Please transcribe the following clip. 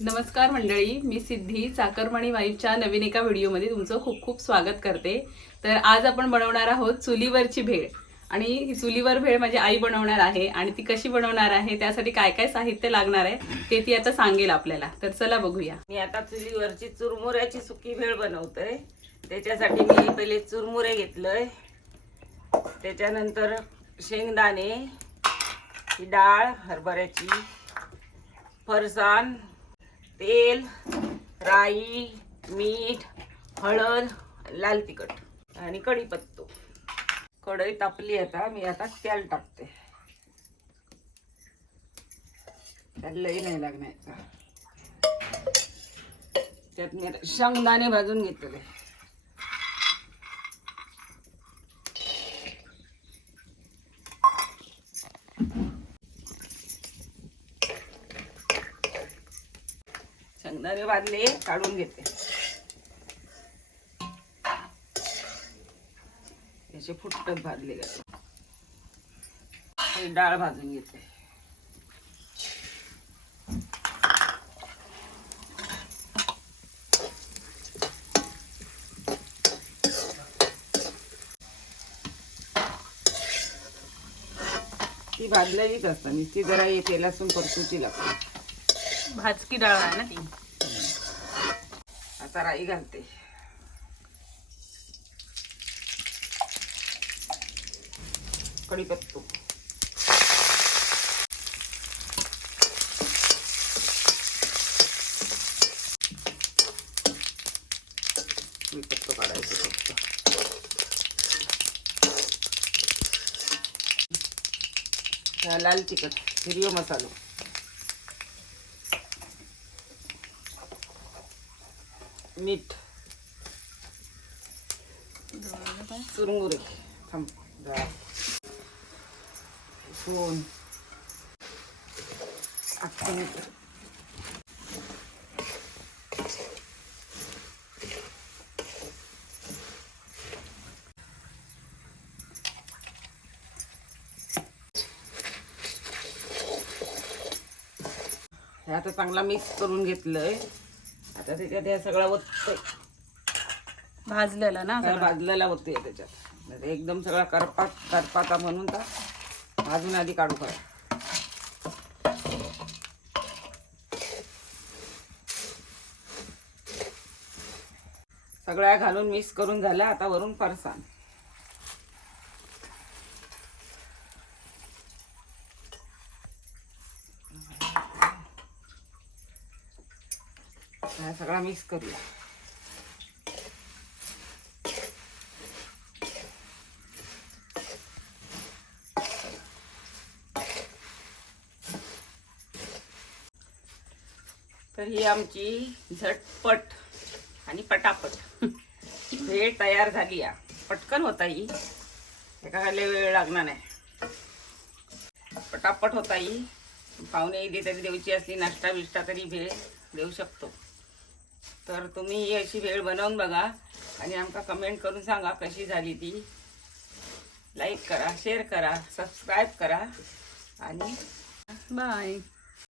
नमस्कार मंडळी, मी सिद्धी चाकरमानी वाईफच्या नवीन एका व्हिडिओमध्ये तुमचं खूप खूप स्वागत करते. तर आज आपण बनवणार आहोत चुलीवरची भेळ. आणि ही चुलीवर भेळ माझी आई बनवणार आहे आणि ती कशी बनवणार आहे, त्यासाठी काय काय साहित्य लागणार आहे ते ती आता सांगेल आपल्याला. तर चला बघूया. मी आता चुलीवरची चुरमुऱ्याची सुकी भेळ बनवतोय. त्याच्यासाठी मी पहिले चुरमुरे घेतलंय, त्याच्यानंतर शेंगदाणे, ही डाळ हरभऱ्याची, फरसाण, तेल, राई, मीठ, हळद, लाल तिखट आणि कढीपत्तो. कढई तापली, आता मी तेल टाकते. त्याला लई नाही लागणार. त्यात मी शेंगदाणे भाजून घेतले. शेंगदाणे भाजले, काढून घेते. याचे फुटत भाजले गेले. डाळ भाजून घेते. ती भाजलेलीच असतं, ती जरा तेल असून परतूची लागते. भाजकी डाळ आहे ना ती. आता राई घालते. कढीपत्तो, कढीपत्तो काढायचं फक्त. लाल तिखट, हिरवे मसालो, मीठ, चुरमुरे, सोन, अख्खं मीठ. हे आता चांगला मिक्स करून घेतलंय. आता त्याच्यात हे सगळं ओततोय. भाजलेला ना सगळं? भाजलेला होते त्याच्यात. एकदम सगळा करपाता म्हणून तर भाजून आधी काढू करा. सगळ्या घालून मिक्स करून झाला. आता वरून फरसाण. हा सगळा मिक्स करूया. तर ही आमची झटपट आणि पटापट भेळ तयार झाली. पटकन होता ही, एका वेळ लागणार नाही. पटापट होता ही. पाहुणे इथे तरी देऊची असली, नाश्ता बिष्टा तरी भेळ देऊ शकतो. तर तुम्ही ही अशी भेळ बनवून बघा आणि आमका कमेंट करून सांगा कशी झाली ती. लाईक करा, शेअर करा, सबस्क्राईब करा आणि बाय.